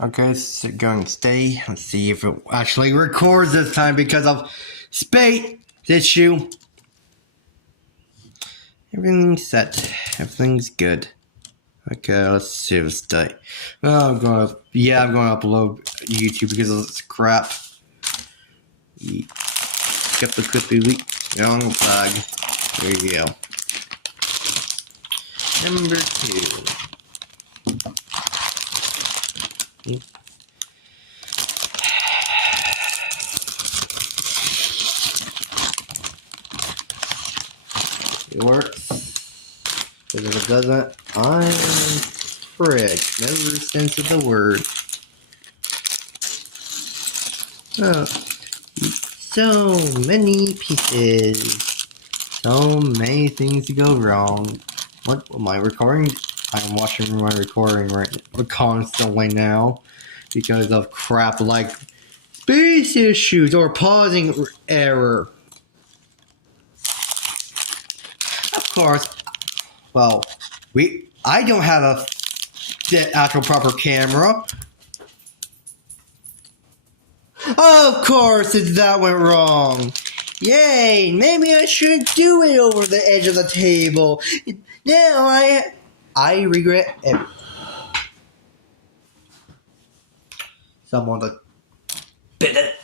Okay, it's going to stay. Let's see if it actually records this time because of space issue. Everything's set. Everything's good. Okay, let's see if it's stay. Oh, I'm going to upload YouTube because of this crap. Skip the quickly leak. Young flag. There you go. Number 2. It works. Because if it doesn't, I'm frick. Never sense of the word. Oh. So many pieces. So many things to go wrong. What am I recording? I'm watching my recording constantly now. Because of crap like space issues or pausing error. Of course, well, I don't have a actual proper camera. Of course, that went wrong. Yay, maybe I shouldn't do it over the edge of the table. Now I regret it. Someone to bit it.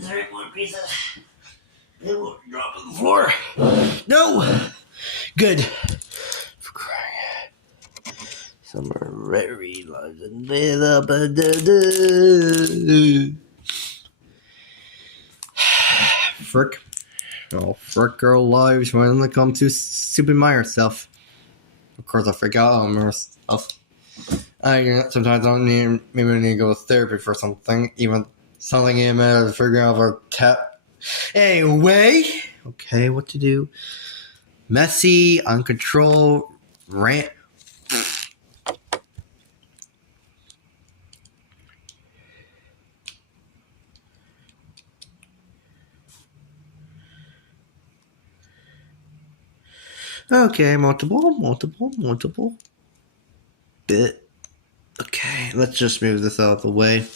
3 more pieces. It won't drop on the floor. No! Good. For crying. Some are very large and little. Frick. Oh, frick girl lives when it comes to Super Mario stuff. Of course, I forgot all my stuff. Sometimes I don't need, maybe I need to go to therapy for something. Even something in a matter of figuring out our tap. Anyway, okay, what to do? Messy, uncontrolled, rant. Okay, multiple bit. Okay, let's just move this out of the way.